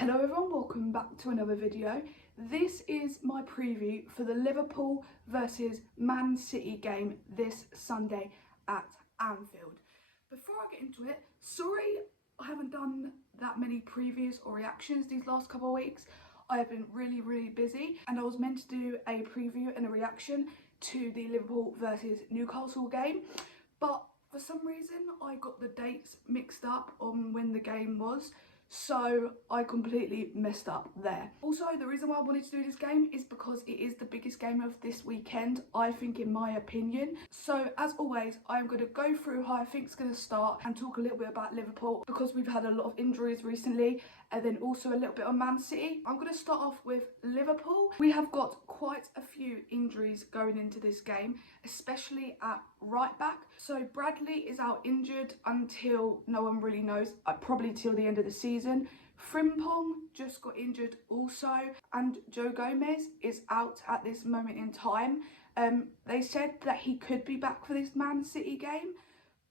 Hello everyone, welcome back to another video. This is my preview for the Liverpool versus Man City game this Sunday at Anfield. Before I get into it, sorry I haven't done that many previews or reactions these last couple of weeks. I have been really busy and I was meant to do a preview and a reaction to the Liverpool versus Newcastle game, but for some reason I got the dates mixed up on when the game was. So I completely messed up there. Also, the reason why I wanted to do this game is because it is the biggest game of this weekend, I think, in my opinion. So as always, I'm going to go through how I think it's going to start and talk a little bit about Liverpool because we've had a lot of injuries recently, and then also a little bit on Man City. I'm going to start off with Liverpool. We have got quite a few injuries going into this game, especially at right back. So Bradley is out injured until no one really knows, probably till the end of the season. Frimpong just got injured also, and Joe Gomez is out at this moment in time. They said that he could be back for this Man City game,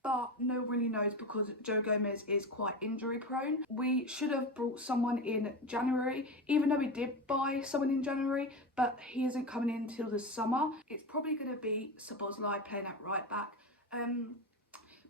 but no one really knows because Joe Gomez is quite injury prone. We should have brought someone in January, even though we did buy someone in January, but he isn't coming in till the summer. It's probably going to be Szoboszlai playing at right back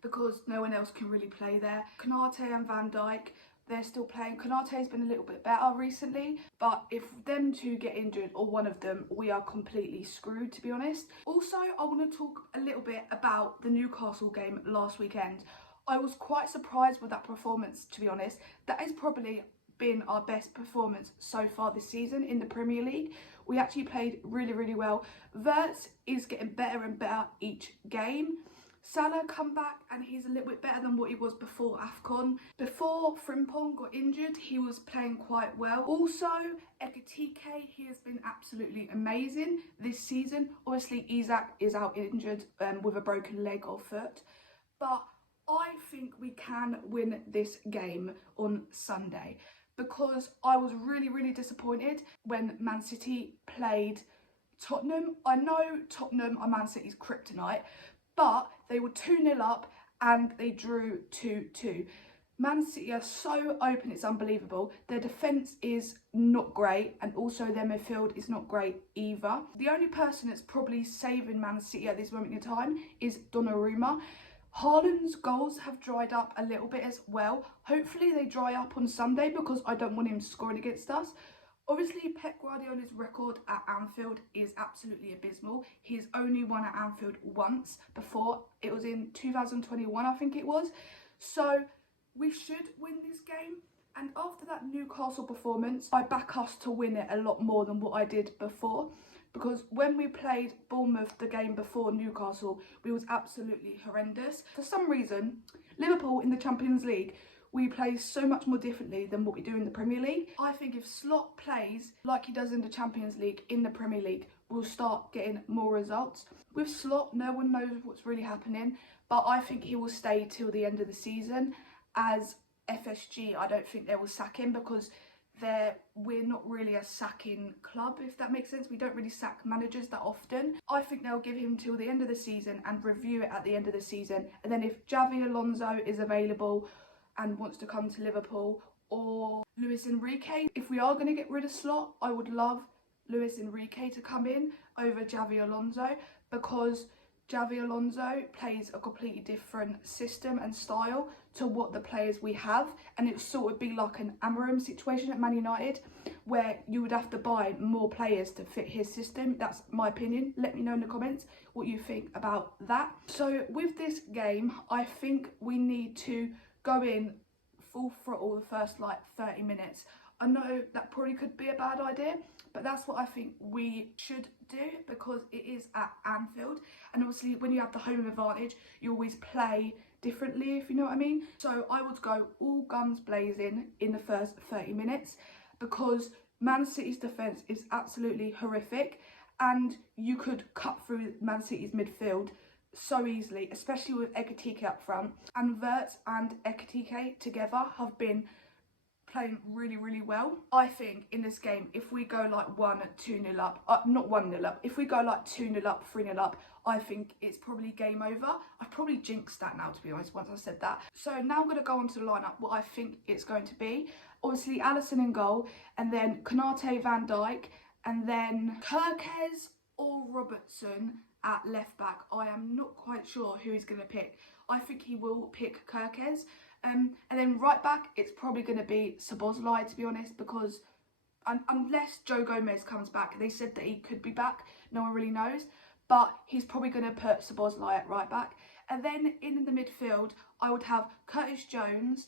because no one else can really play there. Konate and Van Dijk, they're still playing. Konate's been a little bit better recently, but if them two get injured, or one of them, we are completely screwed, to be honest. Also, I want to talk a little bit about the Newcastle game last weekend. I was quite surprised with that performance, to be honest. That has probably been our best performance so far this season in the Premier League. We actually played really well. Wirtz is getting better and better each game. Salah come back and he's a little bit better than what he was before AFCON. Before Frimpong got injured, he was playing quite well. Also, Ekitike, he has been absolutely amazing this season. Obviously, Isak is out injured with a broken leg or foot. But I think we can win this game on Sunday because I was really disappointed when Man City played Tottenham. I know Tottenham are Man City's kryptonite, but they were 2-0 up and they drew 2-2. Man City are so open, it's unbelievable. Their defence is not great, and also their midfield is not great either. The only person that's probably saving Man City at this moment in time is Donnarumma. Haaland's goals have dried up a little bit as well. Hopefully they dry up on Sunday because I don't want him scoring against us. Obviously, Pep Guardiola's record at Anfield is absolutely abysmal. He's only won at Anfield once before. It was in 2021, I think it was. So we should win this game. And after that Newcastle performance, I back us to win it a lot more than what I did before. Because when we played Bournemouth the game before Newcastle, we was absolutely horrendous. For some reason, Liverpool in the Champions League, we play so much more differently than what we do in the Premier League. I think if Slot plays like he does in the Champions League in the Premier League, we'll start getting more results. With Slot, no one knows what's really happening, but I think he will stay till the end of the season. As FSG, I don't think they will sack him because we're not really a sacking club, if that makes sense. We don't really sack managers that often. I think they'll give him till the end of the season and review it at the end of the season. And then if Xavi Alonso is available and wants to come to Liverpool, or Luis Enrique, if we are going to get rid of Slot, I would love Luis Enrique to come in over Xavi Alonso because Xavi Alonso plays a completely different system and style to what the players we have, and it sort of be like an Amorim situation at Man United where you would have to buy more players to fit his system. That's my opinion. Let me know in the comments what you think about that. So with this game, I think we need to go in full throttle the first 30 minutes. I know that probably could be a bad idea, but that's what I think we should do because it is at Anfield, and obviously when you have the home advantage you always play differently, if you know what I mean. So I would go all guns blazing in the first 30 minutes because Man City's defence is absolutely horrific and you could cut through Man City's midfield so easily, especially with Ekitike up front. And Wirtz and Ekitike together have been playing really, really well. I think in this game, if we go like 1-2-0 up, not 1-0 up, if we go like 2-0 up, 3-0 up, I think it's probably game over. I've probably jinxed that now, to be honest, once I said that. So now I'm going to go on to the lineup, what I think it's going to be. Obviously, Alisson in goal, and then Konate, Van Dijk, and then Kirkes or Robertson at left back. I am not quite sure who he's going to pick. I think he will pick Kirkes. And then right back, it's probably going to be Szoboszlai, to be honest, because unless Joe Gomez comes back, they said that he could be back, no one really knows, but he's probably going to put Szoboszlai at right back. And then in the midfield, I would have Curtis Jones,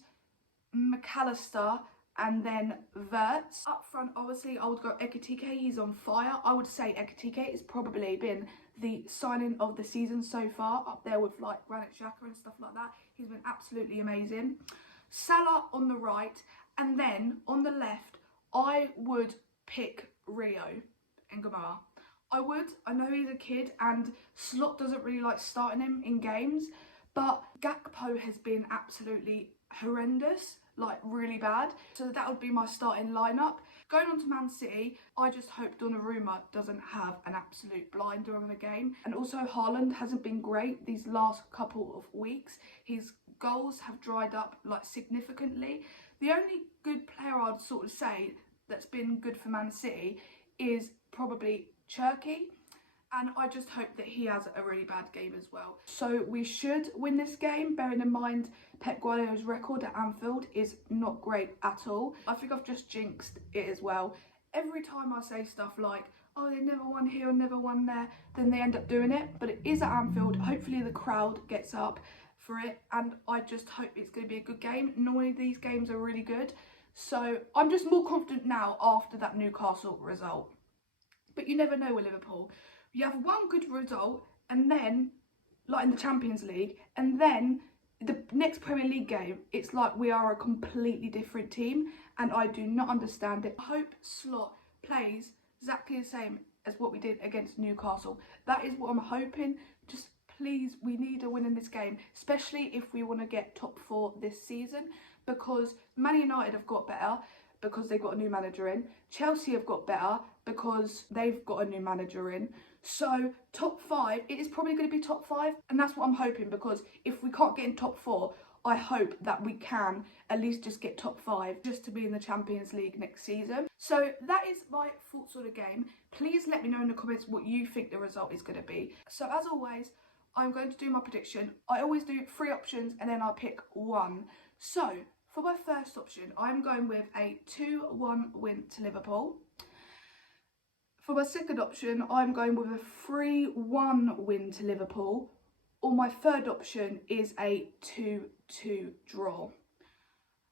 McAllister, and then Wirtz. Up front, obviously, I would go Ekitike. He's on fire. I would say Ekitike has probably been the signing of the season so far, up there with like Granit Xhaka and stuff like that. He's been absolutely amazing. Salah on the right, and then on the left, I would pick Rio and Gamara. I know he's a kid and Slot doesn't really like starting him in games, but Gakpo has been absolutely horrendous, like really bad. So that would be my starting lineup. Going on to Man City, I just hope Donnarumma doesn't have an absolute blinder of a game. And also Haaland hasn't been great these last couple of weeks. His goals have dried up like significantly. The only good player I'd sort of say that's been good for Man City is probably Cherki, and I just hope that he has a really bad game as well. So we should win this game, bearing in mind Pep Guardiola's record at Anfield is not great at all. I think I've just jinxed it as well. Every time I say stuff like, oh, they never won here and never won there, then they end up doing it. But it is at Anfield. Hopefully the crowd gets up for it, and I just hope it's going to be a good game. Normally these games are really good, so I'm just more confident now after that Newcastle result. But you never know with Liverpool. You have one good result, and then, like in the Champions League, and then the next Premier League game, it's like we are a completely different team, and I do not understand it. I hope Slot plays exactly the same as what we did against Newcastle. That is what I'm hoping. Just please, we need a win in this game, especially if we want to get top 4 this season, because Man United have got better because they've got a new manager in. Chelsea have got better because they've got a new manager in. So top 5, it is probably going to be top 5, and that's what I'm hoping, because if we can't get in top 4, I hope that we can at least just get top 5 just to be in the Champions League next season. So that is my thoughts on the game. Please let me know in the comments what you think the result is going to be. So as always, I'm going to do my prediction. I always do 3 options and then I pick 1. So for my first option, I'm going with a 2-1 win to Liverpool. For my second option, I'm going with a 3-1 win to Liverpool. Or my third option is a 2-2 draw.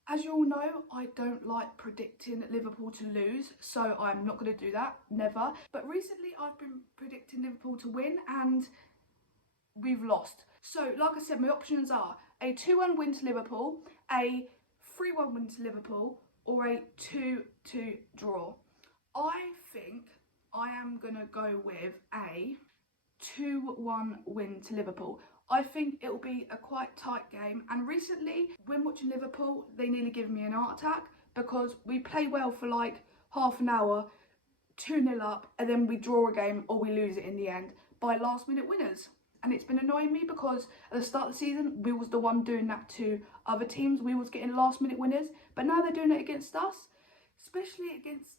As you all know, I don't like predicting Liverpool to lose, so I'm not going to do that, never. But recently I've been predicting Liverpool to win and we've lost. So like I said, my options are a 2-1 win to Liverpool, a 3-1 win to Liverpool, or a 2-2 draw. I think I am going to go with a 2-1 win to Liverpool. I think it will be a quite tight game, and recently when watching Liverpool they nearly give me an heart attack because we play well for like half an hour, 2-0 up, and then we draw a game or we lose it in the end by last minute winners. And it's been annoying me because at the start of the season we was the one doing that to other teams. We was getting last minute winners, but now they're doing it against us, especially against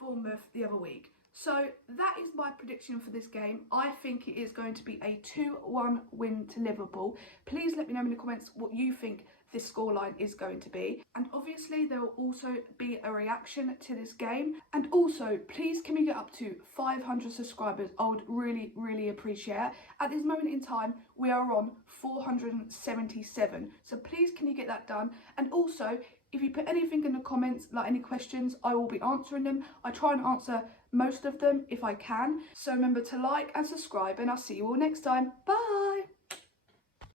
Bournemouth the other week. So that is my prediction for this game. I think it is going to be a 2-1 win to Liverpool. Please let me know in the comments what you think this scoreline is going to be. And obviously there will also be a reaction to this game. And also, please can we get up to 500 subscribers? I would really, really appreciate it. At this moment in time, we are on 477. So please can you get that done? And also, if you put anything in the comments, like any questions, I will be answering them. I try and answer most of them if I can. So remember to like and subscribe, and I'll see you all next time. Bye!